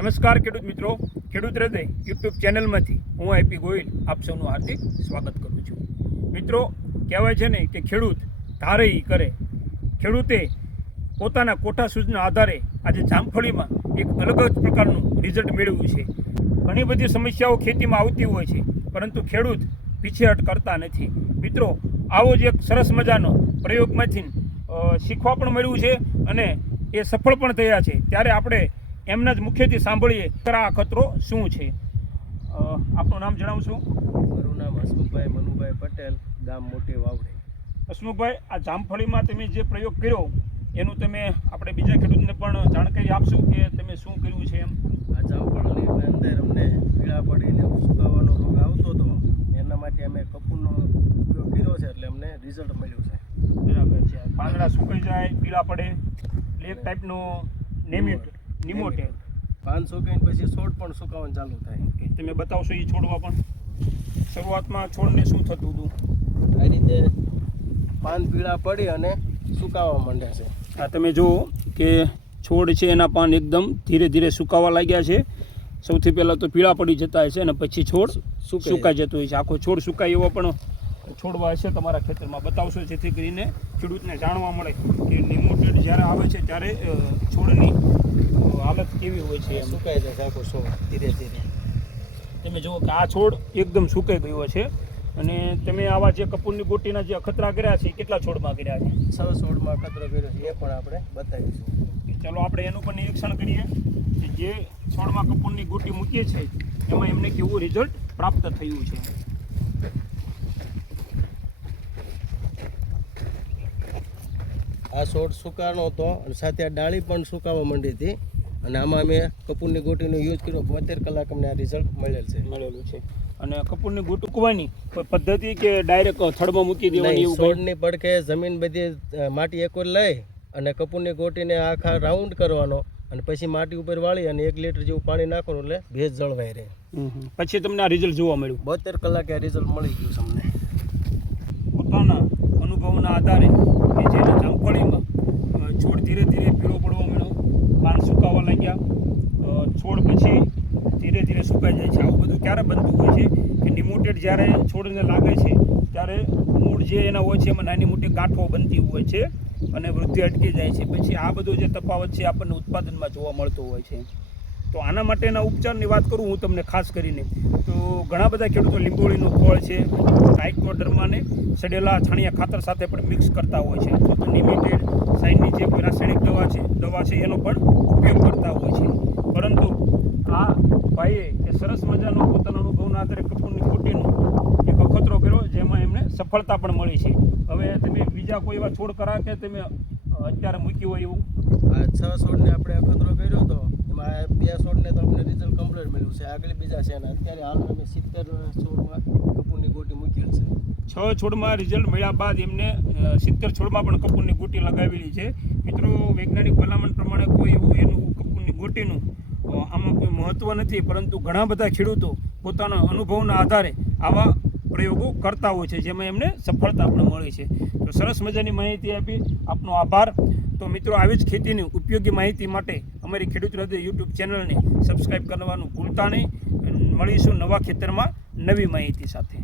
નમસ્કાર ખેડૂત મિત્રો, ખેડૂત હૃદય યુટ્યુબ ચેનલમાંથી હું આઈપી ગોહિલ આપ સૌનું હાર્દિક સ્વાગત કરું છું. મિત્રો, કહેવાય છે ને કે ખેડૂત ધારે ઈ કરે. ખેડૂતે પોતાના કોઠા સૂઝના આધારે આજે જામફળીમાં એક અલગ જ પ્રકારનું રિઝલ્ટ મેળવ્યું છે. ઘણી બધી સમસ્યાઓ ખેતીમાં આવતી હોય છે, પરંતુ ખેડૂત પીછેહટ કરતા નથી. મિત્રો, આવો જ એક સરસ મજાનો પ્રયોગમાંથી શીખવા પણ મળ્યું છે અને એ સફળ પણ થયા છે. ત્યારે આપણે એમના જ મુખ્યથી સાંભળીએ આ અખતરો શું છે. આપનું નામ જણાવશો? મારું નામ હસમુખભાઈ મનુભાઈ પટેલ, ગામ મોટી વાવડી. હસમુખભાઈ, આ જામફળીમાં તમે જે પ્રયોગ કર્યો એનું તમે આપણે બીજા ખેડૂતને પણ જાણકારી આપશો કે તમે શું કર્યું છે એમ? આ જામફળની અંદર અમને પીળા પડીને સુકાવાનો રોગ આવતો હતો, એના માટે અમે કપૂરનો ઉપયોગ કર્યો છે, એટલે અમને રિઝલ્ટ મળ્યું છે. બરાબર છે. પાંદડા સુકાઈ જાય, પીળા પડે, એટલે એક ટાઈપનું નિમોટેડ. પાન સુકાઈને પછી છોડ પણ સુકાવાનું ચાલુ થાય. તમે બતાવશો એ છોડવા પણ? શરૂઆતમાં છોડને શું થતું હતું? આ રીતે પાન પીળા પડી અને સુકાવા માંડે છે. આ તમે જુઓ કે છોડ છે એના પાન એકદમ ધીરે ધીરે સુકાવા લાગ્યા છે. સૌથી પહેલાં તો પીળા પડી જતા હશે અને પછી છોડ સુકાઈ જતો હોય છે. આખો છોડ સુકાય એવો પણ છોડવા હશે તમારા ખેતરમાં? બતાવશો જેથી કરીને ખેડૂતને જાણવા મળે કે નિમોટેડ જ્યારે આવે છે ત્યારે છોડની હાલત કેવી હોય છે. સુકાઈ જાય આખો છોડ ધીરે ધીરે. તમે જુઓ કે આ છોડ એકદમ સુકાઈ ગયો છે અને તમે આવા જે કપૂરની ગોટીના જે અખતરા કર્યા છે કેટલા છોડમાં કર્યા છે? 6 છોડમાં અખતરો કર્યો છે, એ પણ આપણે બતાવીશું. ચાલો આપણે એનું પણ નિરીક્ષણ કરીએ કે જે છોડમાં કપૂરની ગોટી મૂકીએ છીએ એમાં એમને કેવું રિઝલ્ટ પ્રાપ્ત થયું છે. આ છોડ સુકાનો હતો અને સાથે આ ડાળી પણ સુકાવા માંડી હતી, અને આમાં અમે કપૂરની ગોટીનો યુઝ કર્યો. 72 કલાક અમને આ રિઝલ્ટ મળેલું છે. અને કપૂરની ગોટ ઉકવાની કોઈ પદ્ધતિ કે ડાયરેક્ટ થડમાં મૂકી દેવાની? એવું છોડની પડખે જમીન બધી માટી એકોર લઈ અને કપૂરની ગોટીને આખા રાઉન્ડ કરવાનો અને પછી માટી ઉપર વાળી અને 1 લીટર જેવું પાણી નાખવાનું, એટલે ભેજ જળવાઈ રહે. પછી તમને આ રિઝલ્ટ જોવા મળ્યું? 72 કલાકે આ રિઝલ્ટ મળી ગયું છે અમને. પોતાના અનુભવના આધારે કે જેના જામફળીમાં છોડ ધીરે ધીરે પીળો પડવા મળ્યો, પાન સુકાવા લાગ્યા, છોડ પછી ધીરે ધીરે સુકાઈ જાય છે. આવું બધું ક્યારે બનતું હોય છે કે નિમોટેડ જ્યારે છોડને લાગે છે ત્યારે મૂળ જે એના હોય છે એમાં નાની મોટી ગાંઠો બનતી હોય છે અને વૃદ્ધિ અટકી જાય છે. પછી આ બધો જે તફાવત છે આપણને ઉત્પાદનમાં જોવા મળતો હોય છે. તો આના માટેના ઉપચારની વાત કરું હું તમને ખાસ કરીને, તો ઘણા બધા ખેડૂતો લીંબોળીનું ફળ છે, ટ્રાઇકોડર્માને સડેલા છાણિયા ખાતર સાથે પણ મિક્સ કરતા હોય છે, અથવા તો લિમિટેડ સાઇનની જે કોઈ રાસાયણિક દવા છે એનો પણ ઉપયોગ કરતા હોય છે. પરંતુ આ ભાઈએ એ સરસ મજાનો પોતાના અનુભવના આધારે કપૂરની ગોટીનો એક અખતરો કર્યો જેમાં એમને સફળતા પણ મળી છે. હવે તમે બીજા કોઈ એવા છોડ કરા કે તમે અત્યારે મૂક્યું હોય એવું? આ 6 છોડને આપણે અખતરો કર્યો હતો, એમાં 2 છોડને તો આપણે રિઝલ્ટ કમ્પ્લીટ મળ્યું છે. આગળ બીજા છે, અને અત્યારે હાલ અમે 70 છોડમાં કપૂરની ગોટી મૂકેલ છે. 6 છોડમાં રિઝલ્ટ મળ્યા બાદ એમને 70 છોડમાં પણ કપૂરની ગોટી લગાવેલી છે. મિત્રો, વૈજ્ઞાનિક ભલામણ પ્રમાણે કોઈ એવું એનું કપૂરની ગોટીનું આમાં કોઈ મહત્ત્વ નથી, પરંતુ ઘણા બધા ખેડૂતો પોતાના અનુભવના આધારે આવા પ્રયોગો કરતા હોય છે જેમાં એમને સફળતા પણ મળે છે. તો સરસ મજાની માહિતી આપી, આપનો આભાર. તો મિત્રો, આવી જ ખેતીની ઉપયોગી માહિતી માટે અમારી ખેડૂત હૃદય યુટ્યુબ ચેનલને સબસ્ક્રાઈબ કરવાનું ભૂલતા નહીં. મળીશું નવા ખેતરમાં નવી માહિતી સાથે.